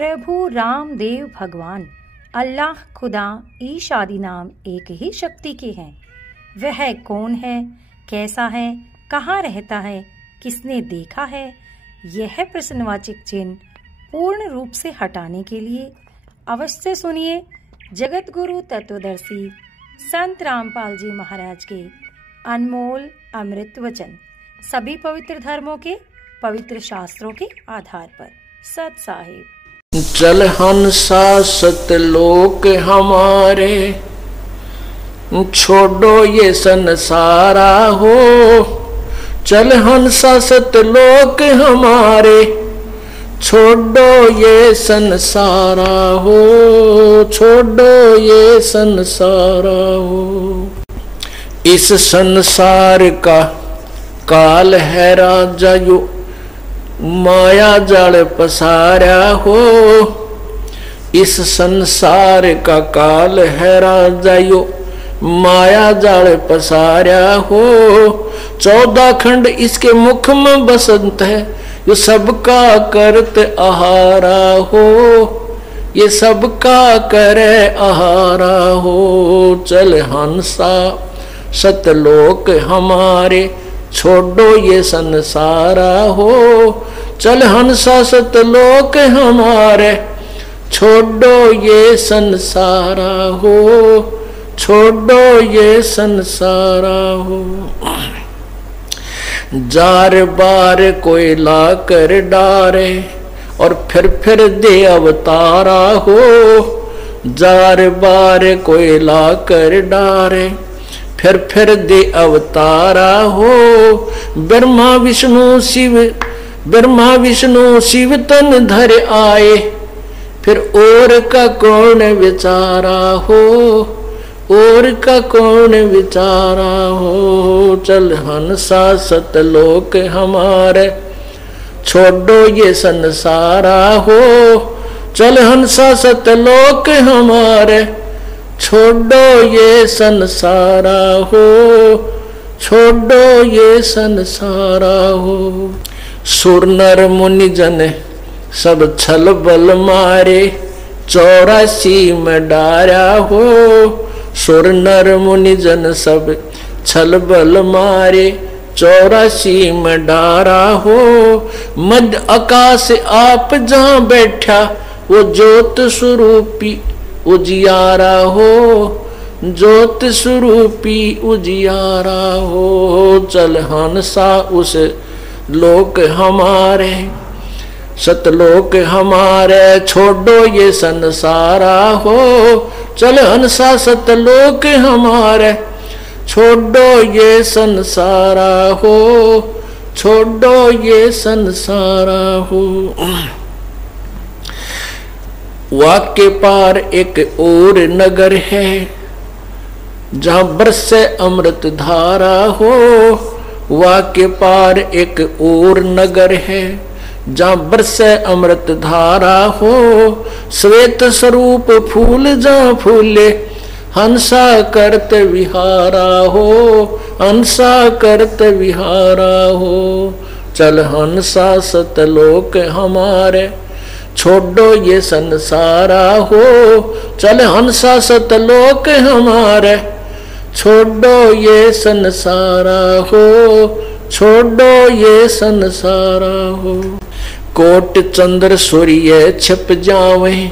प्रभु रामदेव भगवान अल्लाह खुदा ईश आदि नाम एक ही शक्ति के हैं। वह कौन है, कैसा है, कहाँ रहता है, किसने देखा है, यह प्रश्नवाचक चिन्ह पूर्ण रूप से हटाने के लिए अवश्य सुनिए जगत गुरु तत्वदर्शी संत रामपाल जी महाराज के अनमोल अमृत वचन, सभी पवित्र धर्मों के पवित्र शास्त्रों के आधार पर। सत साहिब। चल हंसा सतलोक हमारे, छोड़ो ये संसारा हो। चल हंसा सतलोक हमारे, छोड़ो ये संसारा हो, छोड़ो ये संसारा हो। इस संसार का काल है राजा यो, माया जाल पसारा हो। इस संसार का काल है राजा यो, माया जाल पसारा हो। 14 खंड इसके मुख में बसंत है, ये सबका करत आहारा हो, ये सबका करे आहारा हो। चल हंसा सतलोक हमारे, छोड़ो ये संसारा हो। चल हंसा सतलोक हमारे, छोड़ो ये संसारा हो, छोड़ो ये संसारा हो। जार बार कोई ला कर डारे, और फिर दे अवतारा हो। जार बार कोई ला कर डारे, फिर दे अवतारा हो। ब्रह्मा विष्णु शिव तन धर आए, फिर और का कौन विचारा हो, और का कौन विचारा हो। चल हंसा सतलोक हमारे, छोड़ो ये संसारा हो। चल हंसा सतलोक हमारे, छोड़ो ये संसारा हो, छोड़ो ये संसारा हो। सुर नर मुनि जन सब छल बल मारे, 84 में डारा हो। सुर नर मुनि जन सब छल बल मारे, 84 में डारा हो। मध्य आकाश आप जहाँ बैठा, वो ज्योत स्वरूपी उजियारा हो, ज्योत स्वरूपी उजियारा हो। चल हंसा उस लोक हमारे, सतलोक हमारे, छोड़ो ये संसारा हो। चल हंसा सतलोक हमारे, छोड़ो ये संसारा हो, छोड़ो ये संसारा हो। वाक्य पार एक और नगर है, जहाँ बरसे अमृत धारा हो। वाक्य पार एक और नगर है, जहाँ बरसे अमृत धारा हो। श्वेत स्वरूप फूल जहाँ फूले, हंसा करत विहारा हो, हंसा करत विहारा हो। चल हंसा सतलोक हमारे, छोड़ो ये संसारा हो। चल हंसा सतलोक हमारे, छोड़ो ये संसारा हो, छोड़ो ये संसारा हो। कोट चंद्र सूर्य छिप जावे,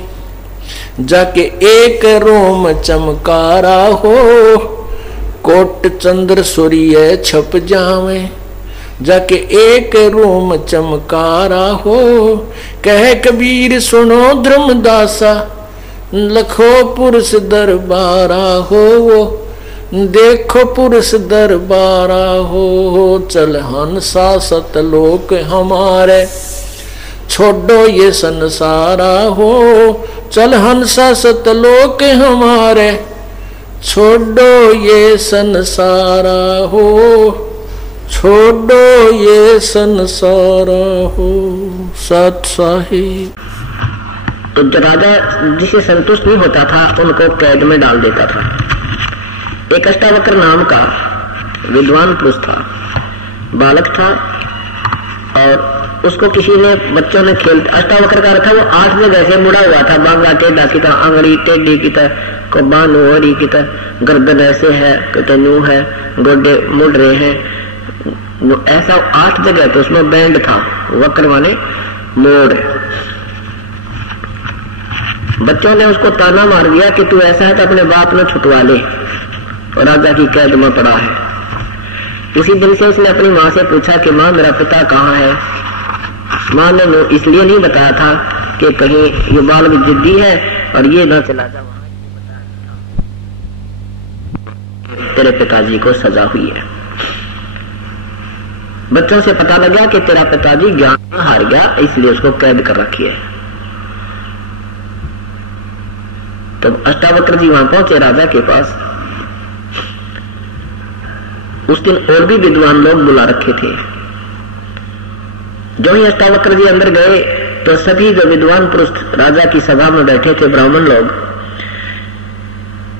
जाके एक रोम चमकारा हो। कोट चंद्र सूर्य छिप जावे, जाके एक रोम चमकारा हो। कह कबीर सुनो धर्मदासा, लखो पुरुष दरबारा हो, देखो पुरुष दरबारा हो। चल हंसा सतलोक हमारे, छोड़ो ये संसारा हो। चल हंसा सतलोक हमारे, छोड़ो ये संसारा हो, छोड़ो ये संसारा हो। सत साहिब। तो जो राजा जिसे संतुष्ट नहीं होता था, उनको कैद में डाल देता था। एक अष्टावक्र नाम का विद्वान पुरुष था, बालक था, और उसको किसी ने बच्चों ने खेल अष्टावक्र का रखा, वो 8 जगह से मुड़ा हुआ था, बांगा टेढ़ा की तरह, आंगड़ी टेढ़ी की तरह, को बानू हरी की तरह, गर्दन ऐसे है, कतनू है, गोडे मुड़ रहे हैं, वो ऐसा 8 जगह तो उसमें बैंड था, वक्र माने मोड़। बच्चों ने उसको ताना मार दिया कि तू ऐसा है तो अपने बाप ने छुटवा ले, और राजा की कैद में पड़ा है। उसी दिन से उसने अपनी माँ से पूछा कि माँ मेरा पिता कहाँ है। माँ ने इसलिए नहीं बताया था कि कहीं ये बालक जिद्दी है और ये न चला जा, तेरे पिताजी को सजा हुई है। बच्चों से पता लगा कि तेरा पिताजी ज्ञान में हार गया, इसलिए उसको कैद कर रखी है। तो अष्टावक्र जी वहां पहुंचे राजा के पास। उस दिन और भी विद्वान लोग बुला रखे थे। जो ही अष्टावक्र जी अंदर गए तो सभी जो विद्वान पुरुष राजा की सभा में बैठे थे, ब्राह्मण लोग,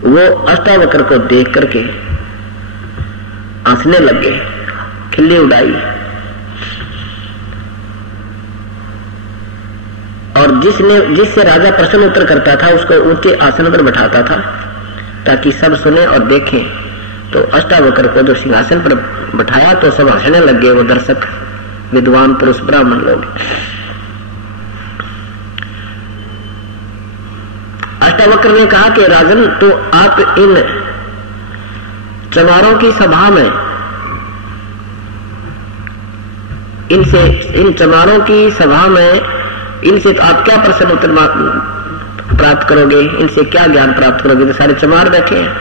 वो अष्टावक्र को देख करके हंसने लगे, खिल्ली उड़ाई। और जिससे राजा प्रश्न उत्तर करता था उसको ऊंचे आसन पर बैठाता था ताकि सब सुने और देखें। तो अष्टावक्र को जो सिंहासन पर बैठाया तो सब हंसने लगे, वो दर्शक विद्वान पुरुष ब्राह्मण लोग। अष्टावक्र ने कहा कि राजन, तो आप इन चमारों की सभा में इन चमारों की सभा में इनसे तो आप क्या प्रश्न उत्तर प्राप्त करोगे, इनसे क्या ज्ञान प्राप्त करोगे? तो सारे चमार बैठे हैं,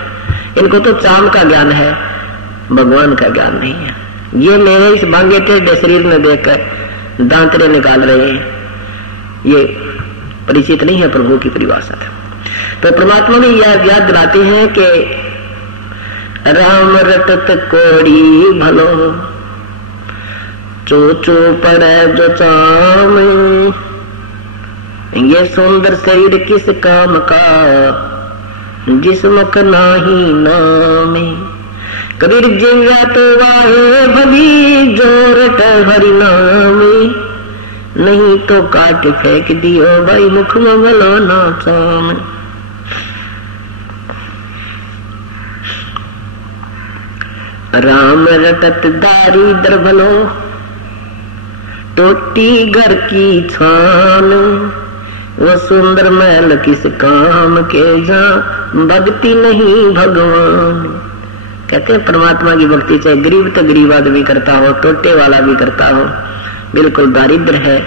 इनको तो चाम का ज्ञान है, भगवान का ज्ञान नहीं है। ये मेरे इस बांगे टेढ़े शरीर में देखकर दांतरे निकाल रहे हैं, ये परिचित नहीं है प्रभु की परिभाषा। तो परमात्मा ने याद दिलाते हैं कि राम रटत कोड़ी भलो, चो चो पड़े जो चाम, ये सुंदर शरीर किस काम का, जिसमक नाही नामे। कबीर जिव्या तो वाहे भली, जोरट हरि नामे, नहीं तो काट फेंक दियो भाई मुख में भलो ना चाम। राम रटत दारी दर भलो, टोटी घर की छान, वो सुंदर महल किस काम के, जहाँ भक्ति नहीं भगवान। कहते हैं परमात्मा की भक्ति चाहे गरीब तो गरीब आदमी करता हो, टोटे वाला भी करता हो, बिल्कुल दारिद्र है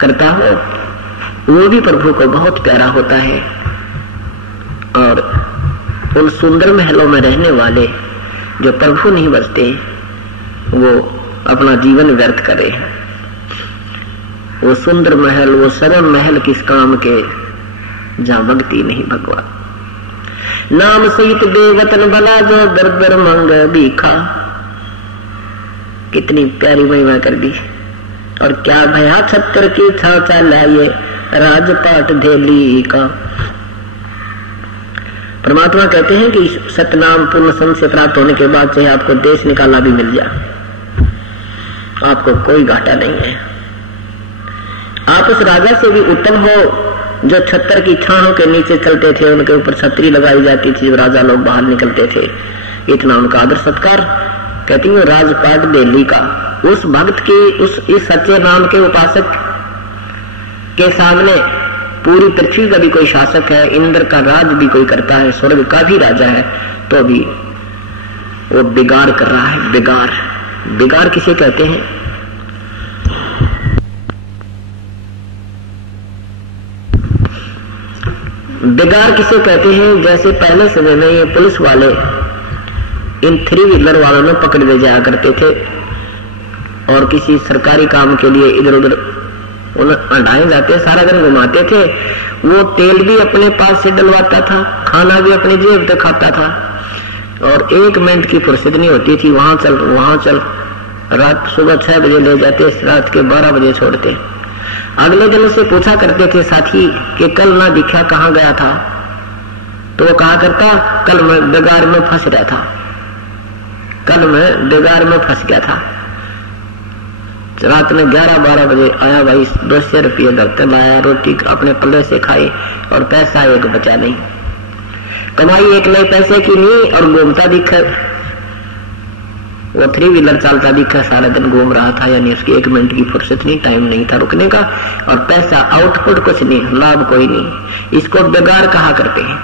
करता हो, वो भी प्रभु को बहुत प्यारा होता है। और उन सुंदर महलों में रहने वाले जो प्रभु नहीं बचते, वो अपना जीवन व्यर्थ करे। वो सुंदर महल, वो सरल महल किस काम के, जहां भक्ति नहीं भगवान। नाम सहित बेवतन भला, जो दर दर मांग भीखा। कितनी प्यारी महिमा कर दी। और क्या भया छत्तर की छाचा लाए, राजपाट धेली का। परमात्मा कहते हैं कि सतनाम पूर्ण संत से प्राप्त होने के बाद चाहे आपको देश निकाला भी मिल जाए, आपको कोई घाटा नहीं है। आप उस राजा से भी उत्तम हो जो छत्तर की छानों के नीचे चलते थे, उनके ऊपर छतरी लगाई जाती थी जब राजा लोग बाहर निकलते थे, इतना उनका आदर सत्कार। कहती हूँ राजपाट दिल्ली का। उस भक्त की, इस सच्चे नाम के उपासक के सामने पूरी पृथ्वी का भी कोई शासक है, इंद्र का राज भी कोई करता है, स्वर्ग का भी राजा है, तो भी वो बिगाड़ कर रहा है। बिगाड़ किसे कहते हैं? बिगाड़ किसे कहते हैं? जैसे पहले समय में ये पुलिस वाले इन 3 व्हीलर वालों में पकड़ ले जाया करते थे और किसी सरकारी काम के लिए इधर उधर हटाए जाते, सारा दिन घुमाते थे। वो तेल भी अपने पास से डलवाता था, खाना भी अपनी जेब से खाता था, और 1 मिनट की फुर्सत नहीं होती थी। वहां चल। रात सुबह 6 बजे ले जाते, रात के 12 बजे छोड़ते। अगले दिन उससे पूछा करते थे साथी कि कल ना दिखा, कहाँ गया था? तो वो कहा करता, कल मैं बेगार में फंस रहा था, कल मैं बेगार में फंस गया था। रात में 11-12 बजे आया भाई, 200 रुपये दफ्तर लाया, रोटी अपने पल्ले से खाई और पैसा एक बचा नहीं। कमाई एक नए पैसे की नहीं और घूमता दिखा, वो 3 व्हीलर चलता दिखा, सारा दिन घूम रहा था, यानी उसकी 1 मिनट की फुर्सत नहीं, टाइम नहीं था रुकने का, और पैसा आउटपुट कुछ नहीं, लाभ कोई नहीं। इसको बेगार कहा करते हैं।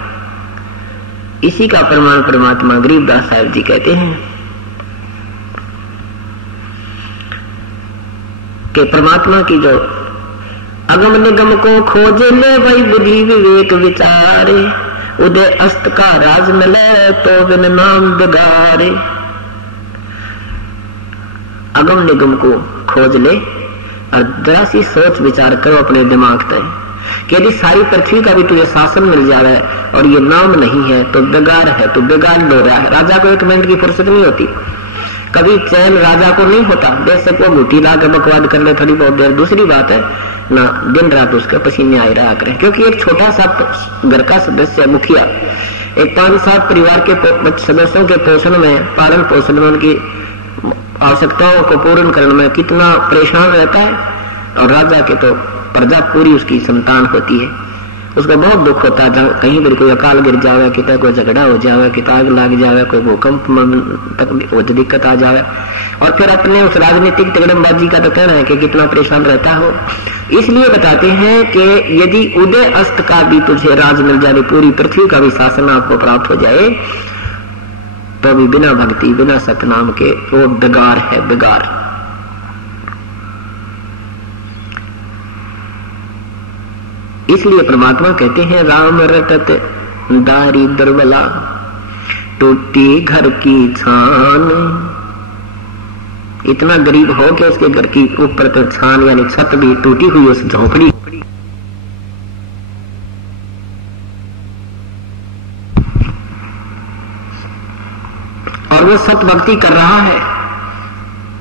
इसी का प्रमाण परमात्मा गरीबदास साहब जी कहते हैं कि परमात्मा की जो अगम निगम को खोजे ले वही बुद्धि विवेक विचारे, उदय अस्त का राज मिले तो बिन नाम बिगारे। अगम निगम को खोज ले और जरा सी सोच विचार करो अपने दिमाग तय कि यदि सारी पृथ्वी का भी तुझे शासन मिल जा रहा है और ये नाम नहीं है तो बेगार है, तो बेगार लो रहा है। राजा को 1 मिनट की फुर्सत नहीं होती, कभी चैन राजा को नहीं होता, बेशक वो घुटी ला के बकवाद कर ले थोड़ी बहुत देर, दूसरी बात है ना दिन रात उसके पसीने आए रहा करें, क्योंकि एक छोटा सा घर का सदस्य मुखिया एक 5-7 परिवार के सदस्यों के पोषण में, पालन पोषण में, उनकी आवश्यकताओं को पूर्ण करने में कितना परेशान रहता है, और राजा के तो प्रजा पूरी उसकी संतान होती है, उसको बहुत दुख होता है। कहीं भी कोई अकाल गिर जावे, कितना कोई झगड़ा हो जावे, कितना आग लग जावे, कोई भूकंप तक दिक्कत आ जावे, और फिर अपने उस राजनीतिक तिगड़मबाजी का तो कहना है कि कितना परेशान रहता हो। इसलिए बताते हैं कि यदि उदय अस्त का भी तुझे राज मिल जाए, पूरी पृथ्वी का भी शासन आपको प्राप्त हो जाए, तो भी बिना भक्ति बिना सतनाम के वो बेगार है, बेगार। इसलिए परमात्मा कहते हैं राम रटत दारी दरबला, टूटी घर की छान। इतना गरीब हो कि उसके घर की ऊपर तो छान यानी छत भी टूटी हुई, उस झोंपड़ी और वो सत भक्ति कर रहा है,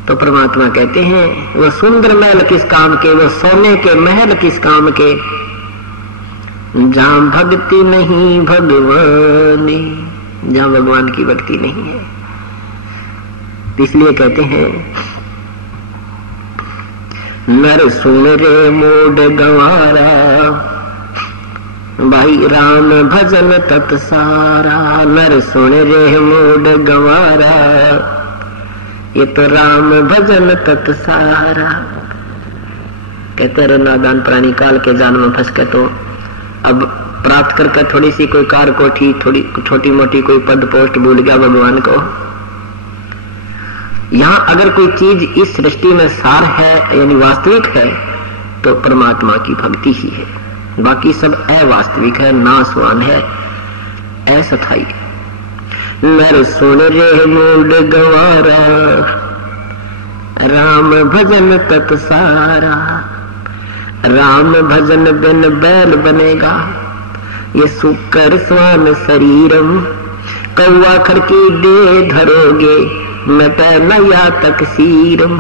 तो परमात्मा कहते हैं वो सुंदर महल किस काम के, वो सोने के महल किस काम के, जहां भक्ति नहीं भगवान, जहां भगवान की भक्ति नहीं है। इसलिए कहते हैं नर सुन रे मोड गंवारा, भाई राम भजन तत्सारा। नर सुन रे मोड गंवारा, ये तो राम भजन तत्सारा। कहते रहे नादान प्राणी काल के जाल में फंस के तो अब प्राप्त करके थोड़ी सी कोई कार कोठी, थोड़ी छोटी मोटी कोई पद पोस्ट भूल गया भगवान को। यहां अगर कोई चीज इस सृष्टि में सार है यानी वास्तविक है तो परमात्मा की भक्ति ही है, बाकी सब अवास्तविक है, नासवान है, असथाई। नर सुन रे मूड गंवारा, राम भजन तत्सारा। राम भजन बिन बैल बनेगा, ये सुकर स्वान शरीरम। कौआ खड़की दे धरोगे, मैं नया तक सीरम।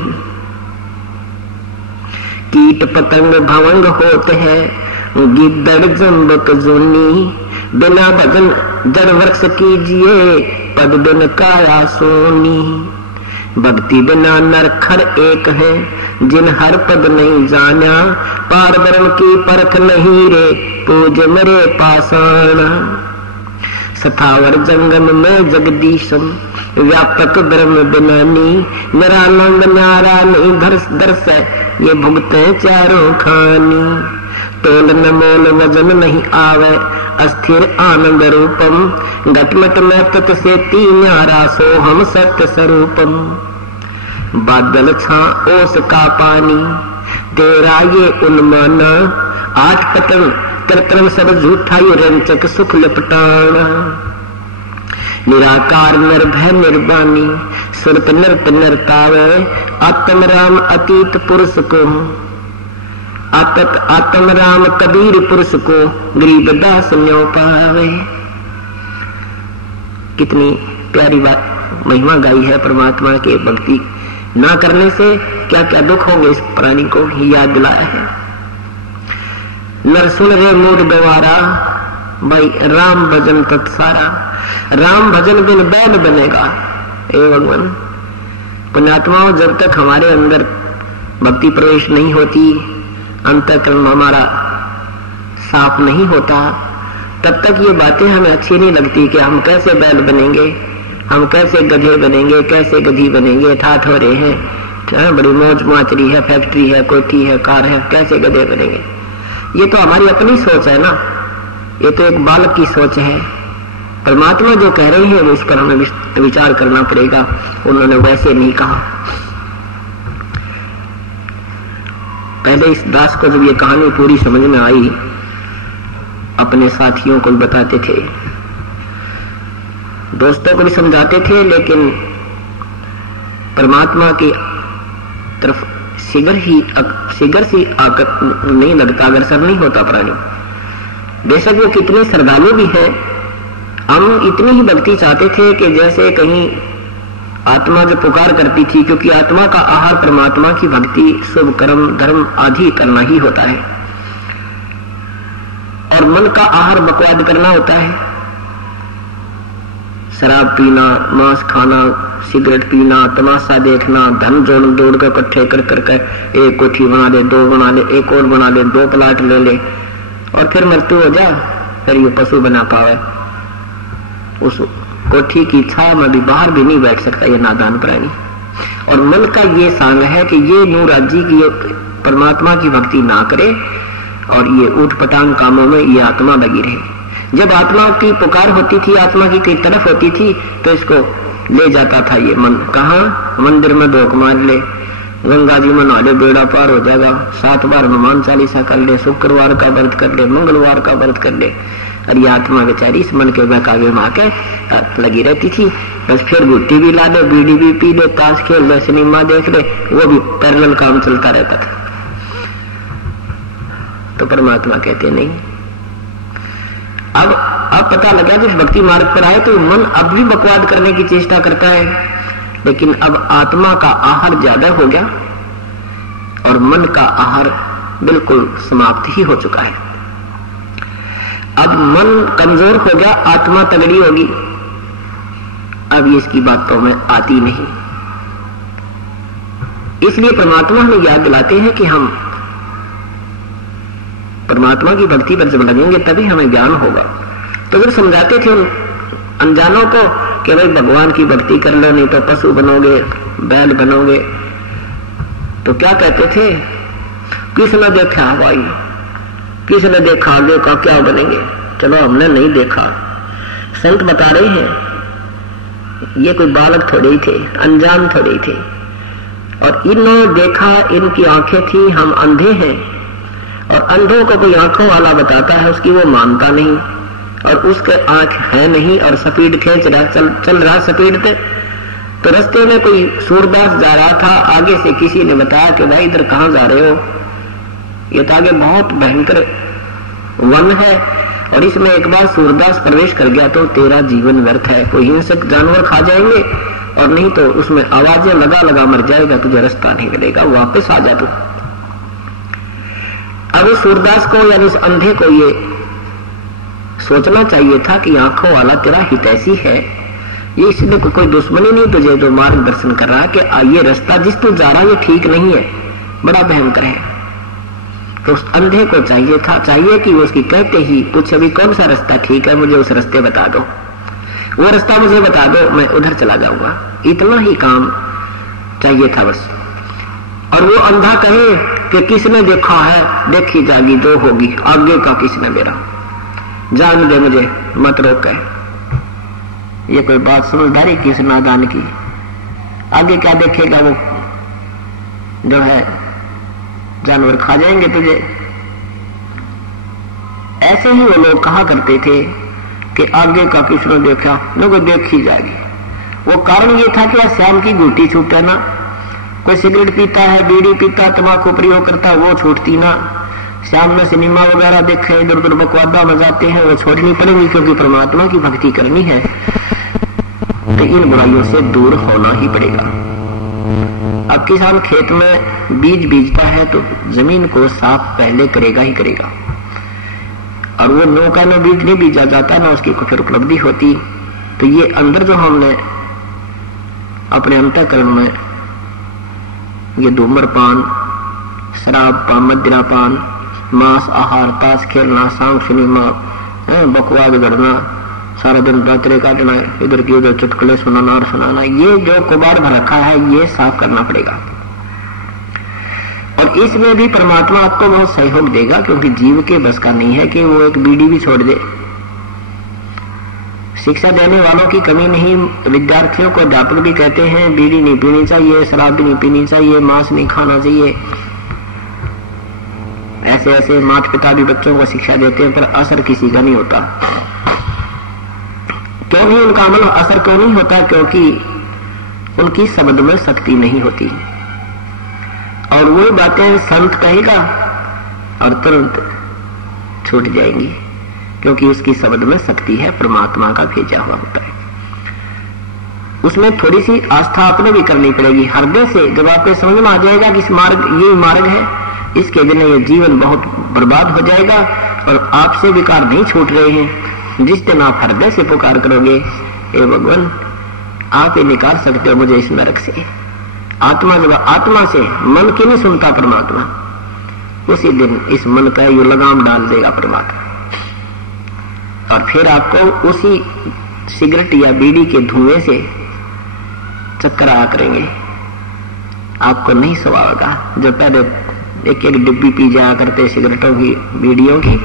कीट पतंग भवंग होते हैं, गिद्दड़ जम्बक जूनी। बिना भजन जड़ वृक्ष कीजिए, पद बिन काया सोनी। भक्ति बिना नरखर एक है, जिन हर पद नहीं जाना। पार ब्रह्म की परख नहीं रे, पूज मरे पाषाण। सथावर जंगम में जगदीशम, व्यापक ब्रह्म बिनानी। निरानंद न्यारा नहीं दर्श, ये भुगते चारों खानी। तोल न मोल वजन नहीं आवे, अस्थिर आनंद रूपम। घटमट में तत् से न्यारा, सो हम सत्य स्वरूपम। बादल छा ओस का पानी, तेरा ये उन्माना। 8 पतन कृत्रिम सब झूठा, ये रंचक सुख लिपटाना। निराकार निर्भय निर्वाणी, सुरत नृत नृतावे। आत्म राम अतीत पुरुष को, आत्म राम कबीर पुरुष को। गरीबदास न्यो पावे। कितनी प्यारी बात महिमा गाई है परमात्मा के। भक्ति ना करने से क्या क्या दुख होंगे इस प्राणी को ही याद दिलाया है। नर सुन रे मूड गंवारा, भाई राम भजन तत्सारा। राम भजन बिन बैल बनेगा। हे भगवान, पुण्यात्माओं, जब तक हमारे अंदर भक्ति प्रवेश नहीं होती, अंतःकरण हमारा साफ नहीं होता, तब तक ये बातें हमें अच्छी नहीं लगती कि हम कैसे बैल बनेंगे, हम कैसे गधे बनेंगे, कैसे गधी बनेंगे, ठाठ हो रहे हैं, बड़ी मौज माचरी है, फैक्ट्री है, कोठी है, कार है, कैसे गधे बनेंगे। ये तो हमारी अपनी सोच है ना, ये तो एक बालक की सोच है। परमात्मा जो कह रहे हैं उस पर हमें विचार करना पड़ेगा। उन्होंने वैसे नहीं कहा। पहले इस दास को जब ये कहानी पूरी समझ में आई, अपने साथियों को भी बताते थे, दोस्तों को भी समझाते थे, लेकिन परमात्मा की तरफ सिगर सी आकर नहीं लगता, अग्रसर नहीं होता प्राणी। बेशक वो कितने श्रद्धालु भी है, हम इतनी ही भक्ति चाहते थे कि जैसे कहीं आत्मा जो पुकार करती थी, क्योंकि आत्मा का आहार परमात्मा की भक्ति, शुभ कर्म, धर्म आदि करना ही होता है, और मन का आहार बकवाद करना होता है। शराब पीना, मांस खाना, सिगरेट पीना, तमाशा देखना, धन जोड़ जोड़ कर इकट्ठे कर करके एक कोठी बना ले, दो बना ले, एक और बना ले, 2 प्लाट ले ले, और फिर मृत्यु हो जा, फिर ये पशु बना पावे। उस कोठी की छाया में भी बाहर भी नहीं बैठ सकता ये नादान प्राणी। और मन का ये सांग है कि ये नूराजी की परमात्मा की भक्ति ना करे और ये ऊट पटांग कामों में ये आत्मा लगी रहे। जब आत्मा की पुकार होती थी, आत्मा की कई तरफ होती थी, तो इसको ले जाता था ये मन। कहाँ? मंदिर में धोख मार ले, गंगा जी में नहा ले, बेड़ा पार हो जाएगा, 7 बार हनुमान चालीसा कर ले, शुक्रवार का व्रत कर ले, मंगलवार का व्रत कर ले। और ये आत्मा बेचारी इस मन के बहकावे में आके लगी रहती थी। बस फिर गुट्टी भी ला ले, बीड़ी भी पी ले, ताश खेल ले, सिनेमा देख ले, वो भी पैरेलल काम चलता रहता था। तो परमात्मा कहते नहीं। अब पता लगा जिस भक्ति मार्ग पर आए तो मन अब भी बकवाद करने की चेष्टा करता है, लेकिन अब आत्मा का आहार ज्यादा हो गया और मन का आहार बिल्कुल समाप्त ही हो चुका है। अब मन कमजोर हो गया, आत्मा तगड़ी होगी। अब ये इसकी बातों में आती नहीं। इसलिए परमात्मा हमें याद दिलाते हैं कि हम परमात्मा की भक्ति पर जब लगेंगे तभी हमें ज्ञान होगा। तो जब समझाते थे उन अनजानों को कि भाई भगवान की भक्ति कर लो, नहीं तो पशु बनोगे, बैल बनोगे, तो क्या कहते थे? किसने देखा भाई, किसने देखा आगे का क्या बनेंगे? चलो हमने नहीं देखा, संत बता रहे हैं। ये कोई बालक थोड़े ही थे, अनजान थोड़े ही थे, और इन्होंने देखा, इनकी आंखें थी, हम अंधे हैं। और अंधों को कोई आंखों वाला बताता है, उसकी वो मानता नहीं, और उसके आंख है नहीं और स्पीड खींच रहा, चल रहा स्पीड पे। तो रास्ते में कोई सूरदास जा रहा था, आगे से किसी ने बताया कि भाई इधर कहाँ जा रहे हो? ये तो आगे बहुत भयंकर वन है और इसमें एक बार सूरदास प्रवेश कर गया तो तेरा जीवन व्यर्थ है। कोई हिंसक जानवर खा जाएंगे और नहीं तो उसमें आवाजें लगा लगा मर जाएगा, तुझे रास्ता नहीं मिलेगा, वापस आ जा तू। अब इस सूरदास को यानी इस अंधे को ये सोचना चाहिए था कि आंखों वाला तेरा हितैषी है, ये इसलिए कोई दुश्मनी नहीं तुझे जो मार्गदर्शन कर रहा है कि ये रास्ता जिस तू जा रहा है ये ठीक नहीं है, बड़ा भयंकर है। तो उस अंधे को चाहिए कि वो उसकी कहते ही पूछे भी कौन सा रास्ता ठीक है, मुझे उस रास्ते बता दो, वो रास्ता मुझे बता दो, मैं उधर चला जाऊंगा। इतना ही काम चाहिए था बस। और वो अंधा कहे कि किसने देखा है, देखी जागी दो होगी, आगे का किसने मेरा, जान दे मुझे मत रोक। ये कोई बात समझदारी की इस नादान की? आगे क्या देखेगा वो, जो है जानवर खा जाएंगे तुझे। ऐसे ही वो लोग कहा करते थे कि आगे का किसने देखा, लोगों देखी जाएगी। वो कारण ये था कि श्याम की गुटी छूटे ना, कोई सिगरेट पीता है, बीड़ी पीता, तंबाकू प्रयोग करता है, वो छूटती ना। श्याम में सिनेमा वगैरह देखे, इधर उधर बकवादा में जाते हैं, वो छोड़नी पड़ेगी क्योंकि परमात्मा की भक्ति करनी है, तो इन बुराइयों से दूर होना ही पड़ेगा। अब किसान खेत में बीज बीजता है तो जमीन को साफ पहले करेगा ही करेगा, और वो नौका में बीज नहीं बीजा जाता ना उसकी कुछ उपलब्धि होती। तो ये अंदर जो हमने अपने अंतःकरण में ये धूम्रपान, शराब पान, मदिरा पान, मांस आहार, ताश खेलना, सांग सिनेमा, बकवाद गढ़ना, सारा दिन दातरे काटना, इधर की उधर चुटकुले सुनाना और सुनाना, ये जो कबाड़ भर रखा है ये साफ करना पड़ेगा। और इसमें भी परमात्मा आपको बहुत सहयोग देगा, क्योंकि जीव के बस का नहीं है कि वो एक बीड़ी भी छोड़ दे। शिक्षा देने वालों की कमी नहीं, विद्यार्थियों को अध्यापक भी कहते हैं बीड़ी नहीं पीनी चाहिए, शराब भी नहीं पीनी चाहिए, मांस नहीं खाना चाहिए। ऐसे ऐसे माता पिता भी बच्चों को शिक्षा देते हैं, पर असर किसी का नहीं होता। क्यों नहीं उनका अमल असर क्यों नहीं होता? क्योंकि उनकी शब्द में शक्ति नहीं होती। और वो बातें संत कहेगा और तुरंत छूट जाएंगी, क्योंकि उसकी शब्द में शक्ति है, परमात्मा का भेजा हुआ होता है। उसमें थोड़ी सी आस्था आपने भी करनी पड़ेगी हृदय से। जब आपको समझ में आ जाएगा कि इस मार्ग, ये मार्ग है, इसके बिना ये जीवन बहुत बर्बाद हो जाएगा और आपसे विकार नहीं छूट रहे हैं, जिस दिन आप हृदय से पुकार करोगे, हे भगवान आप ही निकाल सकते हो मुझे इस नरक से। आत्मा जब आत्मा से, मन की नहीं सुनता परमात्मा, उसी दिन इस मन का ये लगाम डाल देगा परमात्मा। और फिर आपको उसी सिगरेट या बीड़ी के धुएं से चक्कर आया करेंगे, आपको नहीं सवागा। जब पहले एक एक डिब्बी पी जाया करते सिगरेटों की, बीड़ियों की,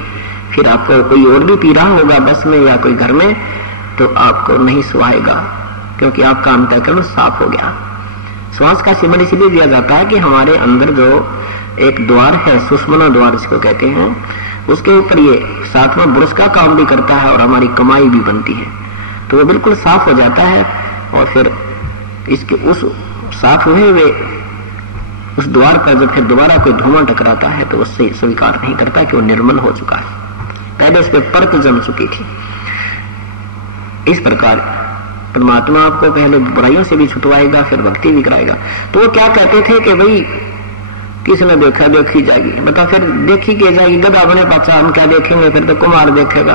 फिर आपको कोई और भी पी रहा होगा बस में या कोई घर में, तो आपको नहीं सुहाएगा, क्योंकि आपका अंतःकरण साफ हो गया। श्वास का सिमरण इसलिए दिया जाता है कि हमारे अंदर जो एक द्वार है, सुषुम्ना द्वार जिसको कहते हैं, उसके ऊपर ये साथ में ब्रश का काम भी करता है और हमारी कमाई भी बनती है, तो वो बिल्कुल साफ हो जाता है। और फिर इसके उस साफ हुए हुए उस द्वार पर जब फिर दोबारा कोई धुआं टकराता है तो उससे स्वीकार नहीं करता कि वो निर्मल हो चुका है, पहले उस पर परत जम चुकी थी। इस प्रकार परमात्मा आपको पहले बुराइयों से भी छुटवाएगा, फिर भक्ति भी कराएगा। तो वो क्या कहते थे कि भाई किसने देखा देखी जाएगी, बता फिर देखी के जाएगी, गधा बने पाचा हम क्या देखेंगे, फिर तो कुमार देखेगा।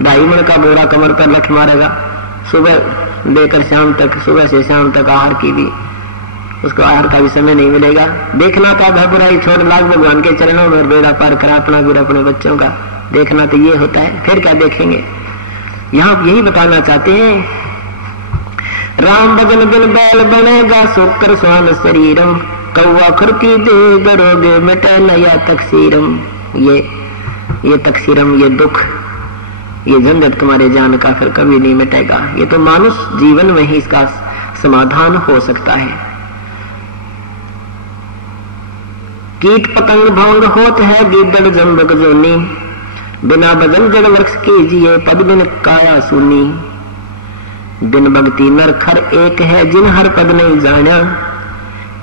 2.5 मन का बोरा कमर पर लठ मारेगा, सुबह लेकर शाम तक, सुबह से शाम तक आहार की भी, उसको आहार का भी समय नहीं मिलेगा। देखना था भरपुराई छोड़ लाग भगवान के चरणों में, बेड़ा पार करा अपना भी अपने बच्चों का, देखना तो ये होता है, फिर क्या देखेंगे। यहाँ यही बताना चाहते हैं, राम भजन बिन बैल बनेगा, सोकर स्वान शरीरम, कौवा खुरकी दे दरोगे मिटे नया तकसीरम। ये तकसीरम, ये दुख, ये झंझट तुम्हारे जान का फिर कभी नहीं मिटेगा। ये तो मानुष जीवन में ही इसका समाधान हो सकता है। कीट पतंग भंग होत है, गिद्दड़ जम्बक जोनी, बिना भजन जड़ वृक्ष कीजिए, पद बिन काया सुनी। बिन भक्ति नर खर एक है, जिन हर पद नहीं जाना,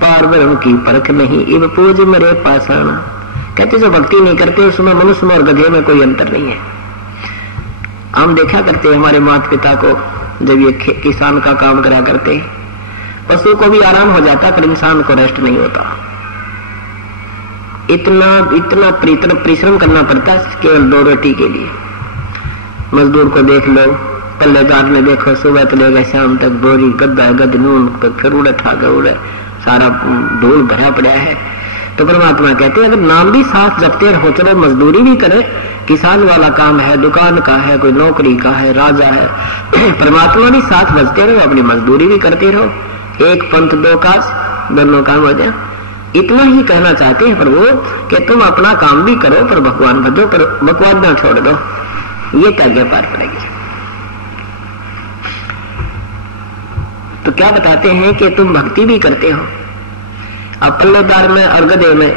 पार ब्रह्म की परख नहीं, इब पूज मरे पासाना। कहते जो भक्ति नहीं करते उसमें मनुष्य में और गधे में कोई अंतर नहीं है। हम देखा करते हमारे माता पिता को, जब ये किसान का काम करा करते, पशु को भी आराम हो जाता पर इंसान को रेस्ट नहीं होता। इतना परिश्रम करना पड़ता केवल 2 रोटी के लिए। मजदूर को देख लो, पल्लेदार ने देखो, सुबह तो लेगा शाम तक बोरी गद्दा गद नून, फिर उड़े ठाकर उड़े, सारा ढोल भरा पड़ा है। तो परमात्मा कहते हैं अगर नाम भी साथ जपते रहो, चलो मजदूरी भी करे, किसान वाला काम है, दुकान का है, कोई नौकरी का है, राजा है, परमात्मा भी साथ बजते रहो, अपनी मजदूरी भी करते रहो। एक पंथ 2 काज, दोनों काम हो जाए। इतना ही कहना चाहते हैं प्रभु कि तुम अपना काम भी करो पर भगवान भजो, पर बकवाद न छोड़ दो, ये ताज्ञा पार पड़ेगी। तो क्या बताते हैं कि तुम भक्ति भी करते हो। अब पल्लेदार में और गधे में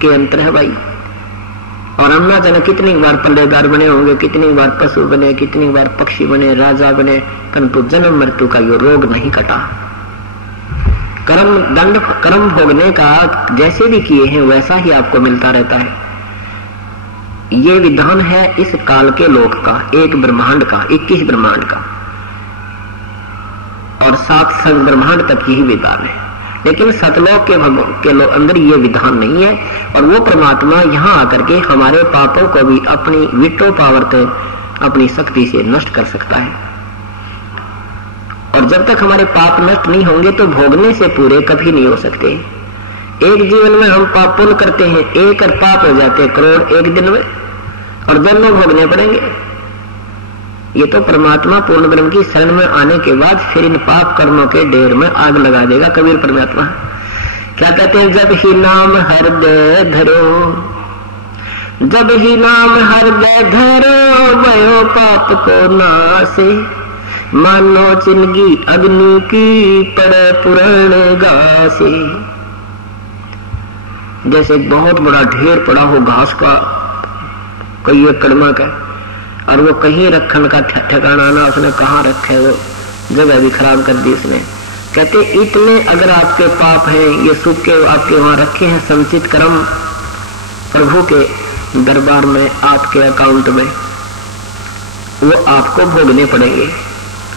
के अंतर है भाई। और हम ना जाने कितनी बार पल्लेदार बने होंगे, कितनी बार पशु बने, कितनी बार पक्षी बने, राजा बने, परंतु जन्म मृत्यु का ये रोग नहीं कटा। कर्म भोगने का जैसे भी किए हैं वैसा ही आपको मिलता रहता है। ये विधान है इस काल के लोक का, एक ब्रह्मांड का, 21 ब्रह्मांड का, और 7 ब्रह्मांड तक यही विधान है। लेकिन सतलोक के अंदर ये विधान नहीं है। और वो परमात्मा यहाँ आकर के हमारे पापों को भी अपनी विटो पावर से, अपनी शक्ति से नष्ट कर सकता है। और जब तक हमारे पाप नष्ट नहीं होंगे तो भोगने से पूरे कभी नहीं हो सकते। एक जीवन में हम पाप पुण्य करते हैं, एक और पाप हो जाते हैं करोड़ एक दिन में, और दोनों भोगने पड़ेंगे। ये तो परमात्मा पूर्ण ब्रह्म की शरण में आने के बाद फिर इन पाप कर्मों के ढेर में आग लगा देगा। कबीर परमात्मा क्या कहते हैं, जब ही नाम हृदय धरो, जब ही नाम हृदय धरो, भयो पाप को नासे, मानो चिंगी अग्नि की पड़े पुराण गासे। जैसे बहुत बड़ा ढेर पड़ा हो घास का, कई एकड़ में का, और वो कहीं रखन का ठिकाना ना, उसने कहाँ रखे, वो जगह भी खराब कर दी उसने। कहते इतने अगर आपके पाप हैं, ये सुख के आपके वहां रखे हैं संचित कर्म प्रभु के दरबार में, आपके अकाउंट में, वो आपको भोगने पड़ेंगे।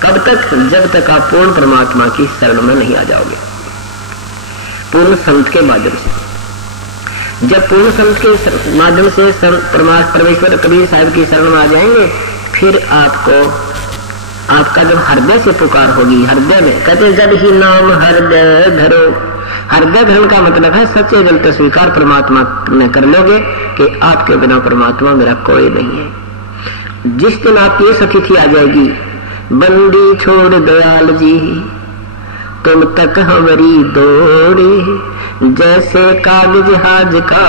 कब तक? जब तक आप पूर्ण परमात्मा की शरण में नहीं आ जाओगे, पूर्ण संत के माध्यम से। जब पूर्ण संत के माध्यम से परमेश्वर कबीर साहब की शरण में आ जाएंगे, फिर आपका जब हृदय से पुकार होगी, हृदय में कहते जब ही नाम हृदय धरो। हृदय धरण का मतलब है सच्चे दिल से स्वीकार परमात्मा में कर लोगे कि आपके बिना परमात्मा मेरा कोई नहीं है। जिस दिन आपकी ये स्थिति आ जाएगी, बंदी छोड़ दयाल जी तुम तक हमारी दौड़े, जैसे कागज जहाज का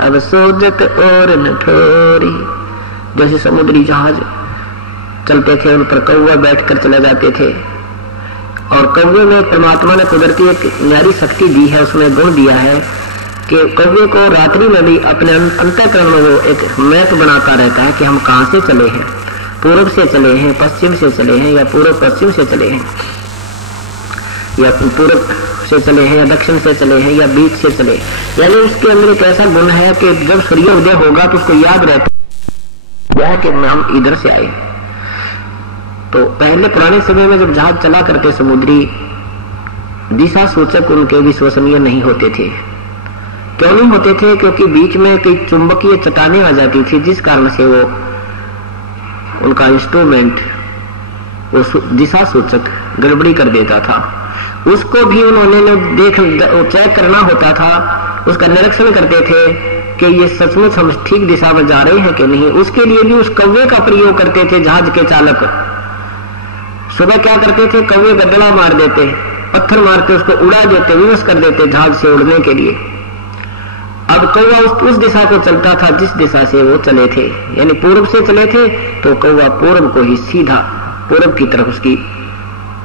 अब सोजत और न ठोरी। जैसे समुद्री जहाज चलते थे, उन पर कौवा बैठकर चले जाते थे, और कौवे में परमात्मा ने कुदरती एक न्यारी शक्ति दी है, उसमें गुण दिया है कि कौवे को रात्रि में भी अपने अंतःकरण में वो एक मैप बनाता रहता है कि हम कहाँ से चले हैं, पूर्व से चले हैं, पश्चिम से चले हैं, या पूर्व पश्चिम से चले हैं, या पूर्व से चले हैं, या दक्षिण से चले हैं, या बीच से चले। यानी उसके अंदर एक ऐसा गुण है कि जब सूर्योदय होगा तो उसको याद रहता है कि हम इधर से आए। तो पहले पुराने समय में जब जहाज चला करते समुद्री, दिशा सूचक उनके विश्वसनीय नहीं होते थे। क्यों नहीं होते थे? क्योंकि बीच में कई चुंबकीय चट्टानें आ जाती थी, जिस कारण से वो उनका इंस्ट्रूमेंट वो दिशा सूचक गड़बड़ी कर देता था। उसको भी उन्होंने चेक करना होता था, उसका निरीक्षण करते थे कि ये सचमुच हम ठीक दिशा में जा रहे हैं कि नहीं। उसके लिए भी उस कौवे का प्रयोग करते थे जहाज के चालक। सुबह क्या करते थे, कौवे गदला मार देते, पत्थर मारते, उसको उड़ा देते, विवश कर देते जहाज से उड़ने के लिए। अब कौवा उस दिशा को चलता था जिस दिशा से वो चले थे, यानी पूर्व से चले थे तो कौवा पूर्व को ही सीधा पूर्व की तरफ उसकी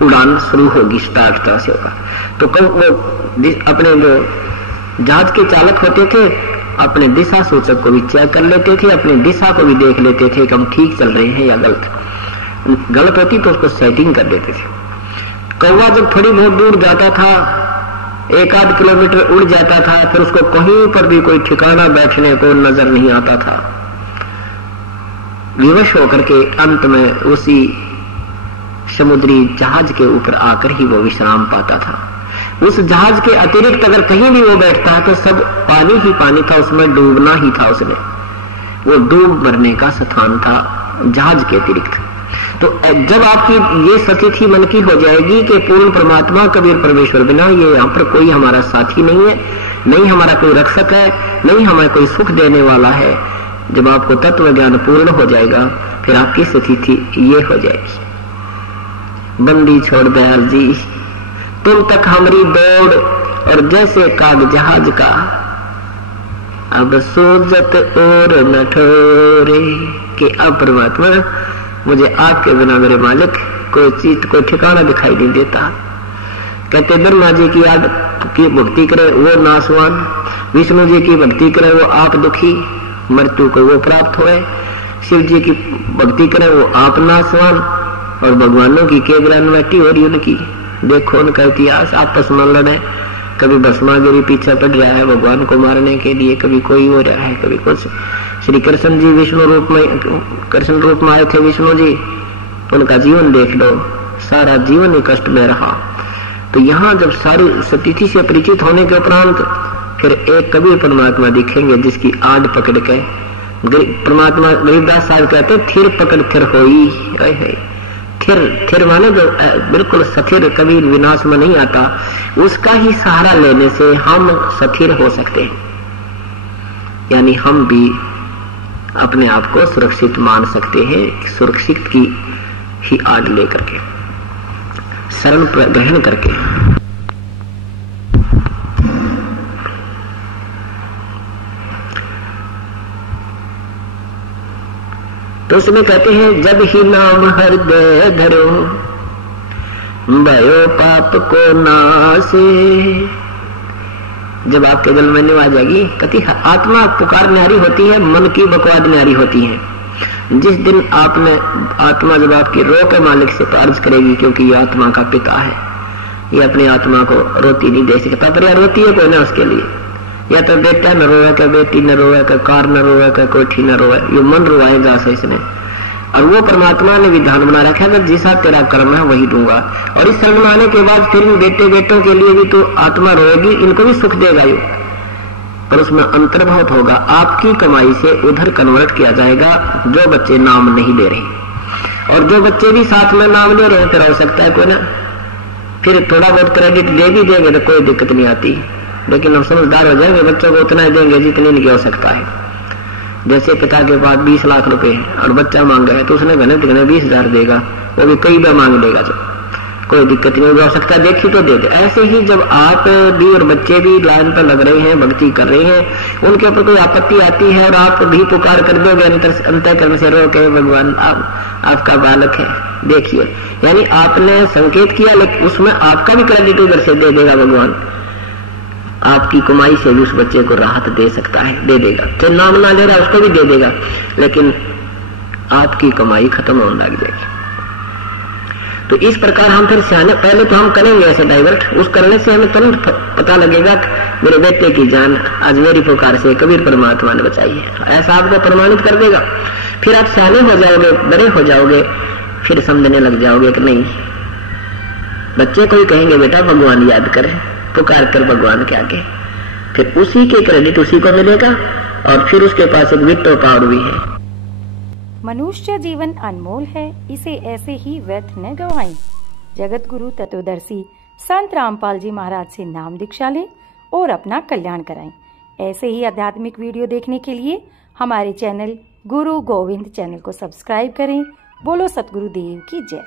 उड़ान शुरू होगी, स्टार्ट तरह से होगा। तो अपने जो जहाज के चालक होते थे अपने दिशा सूचक को भी चेक कर लेते थे, अपनी दिशा को भी देख लेते थे कि हम ठीक चल रहे हैं या गलत होती तो उसको सेटिंग कर देते थे। कौवा जब थोड़ी बहुत दूर जाता था, 1-8 किलोमीटर उड़ जाता था, फिर उसको कहीं पर भी कोई ठिकाना बैठने को नजर नहीं आता था। विवश होकर के अंत में उसी समुद्री जहाज के ऊपर आकर ही वो विश्राम पाता था। उस जहाज के अतिरिक्त अगर कहीं भी वो बैठता तो सब पानी ही पानी था, उसमें डूबना ही था। उसने वो डूब मरने का स्थान था जहाज के अतिरिक्त। तो जब आपकी ये स्थिति मन की हो जाएगी कि पूर्ण परमात्मा कबीर परमेश्वर बिना ये यहाँ पर कोई हमारा साथी नहीं है, नहीं हमारा कोई रक्षक है, नहीं हमें कोई सुख देने वाला है, जब आपको तत्व ज्ञान पूर्ण हो जाएगा फिर आपकी स्थिति ये हो जाएगी, बंदी छोड़ दयाल जी तुम तक हमारी दौड़, और जैसे काग जहाज का अब सोजत और न ठोरे। कि अब परमात्मा मुझे आपके बिना मेरे मालिक कोई चीज कोई ठिकाना दिखाई नहीं देता। कहते ब्रह्मा जी की याद की भक्ति करे वो नासवान, विष्णु जी की भक्ति करे वो आप दुखी, मृत्यु को वो प्राप्त होए, शिव जी की भक्ति करे वो आप नासवान, और भगवानों की के ग्रहणवटी हो रही उनकी। देखो उनका इतिहास, आपस में लड़े, कभी भस्मागिरी पीछे पड़ रहा है भगवान को मारने के लिए, कभी कोई हो रहा है, कभी कुछ। श्री कृष्ण जी विष्णु रूप में, कृष्ण रूप में आए थे विष्णु जी, उनका जीवन देख लो, सारा जीवन ही कष्ट में रहा। तो यहाँ जब सारी स्थिति से परिचित होने के उपरांत फिर एक कबीर परमात्मा दिखेंगे जिसकी आड़ पकड़ के परमात्मा गरीबदास साहब कहते थिर पकड़ थिर होई है, थिर माने जो बिल्कुल स्थिर, कभी विनाश में नहीं आता, उसका ही सहारा लेने से हम स्थिर हो सकते हैं। यानी हम भी अपने आप को सुरक्षित मान सकते हैं, सुरक्षित की ही आड़ लेकर के, शरण ग्रहण करके। तो उसमें कहते हैं, जब ही नाम हृदय धरो भयो पाप को नासे। जब आपके दिल में आ जाएगी, कहती आत्मा पुकार न्यारी होती है, मन की बकवाद न्यारी होती है। जिस दिन आपने आत्मा जब आपकी रो के मालिक से अर्ज करेगी, क्योंकि ये आत्मा का पिता है, ये अपनी आत्मा को रोती नहीं दे सकता, पर यार रोती है कोई ना उसके लिए। या तो बेटा न रोए, का बेटी न रोए, का कार न रोए, का कोठी न रोए, ये मन रोएगा से इसने। और वो परमात्मा ने विधान बना रखा है, जैसा तेरा कर्म है वही दूंगा। और इस शरण में आने के बाद फिर इन बेटे बेटों के लिए भी तो आत्मा रोएगी, इनको भी सुख देगा ये, पर उसमें अंतर्भाव होगा। आपकी कमाई से उधर कन्वर्ट किया जाएगा जो बच्चे नाम नहीं ले रहे, और जो बच्चे भी साथ में नाम ले रहे हैं, फिर हो सकता है कोई ना फिर थोड़ा बहुत क्रेडिट दे भी देंगे तो कोई दिक्कत नहीं आती, लेकिन हम समझदार हो जाएंगे, बच्चों को उतना ही देंगे जितनी इनकी हो सकता है। जैसे पिता के पास 20 लाख रुपए है और बच्चा मांगा है, तो उसने घने 20,000 देगा, वो भी कई बार मांग लेगा, जो कोई दिक्कत नहीं हो सकता, देखी तो दे दे। ऐसे ही जब आप भी और बच्चे भी लाइन पर लग रहे हैं, भक्ति कर रहे हैं, उनके ऊपर कोई आपत्ति आती है और आप भी पुकार कर दोगे अंतःकरण से, रो के भगवान आपका बालक है देखिए, यानी आपने संकेत किया, लेकिन उसमें आपका भी क्रेडिट उधर से दे देगा भगवान। आपकी कमाई से भी उस बच्चे को राहत दे सकता है, दे देगा। तो नाम ना ले रहा उसको भी दे देगा, लेकिन आपकी कमाई खत्म होने लग जाएगी। तो इस प्रकार हम फिर सियाने, पहले तो हम करेंगे ऐसे डाइवर्ट, उस करने से हमें तुरंत पता लगेगा मेरे बेटे की जान आज मेरी पुकार से कबीर परमात्मा ने बचाई है, ऐसा आपको प्रमाणित कर देगा। फिर आप सियाने हो जाओगे, बड़े हो जाओगे, फिर समझने लग जाओगे कि नहीं, बच्चे को ही कहेंगे बेटा भगवान याद करे, पुकार कर भगवान के आगे, फिर उसी के क्रेडिट उसी को मिलेगा, और फिर उसके पास एक वित्त पावर भी है। मनुष्य जीवन अनमोल है, इसे ऐसे ही व्यर्थ न गवाएं। जगत गुरु तत्वदर्शी संत रामपाल जी महाराज से नाम दीक्षा लें और अपना कल्याण कराएं। ऐसे ही आध्यात्मिक वीडियो देखने के लिए हमारे चैनल गुरु गोविंद चैनल को सब्सक्राइब करें। बोलो सतगुरु देव की जय।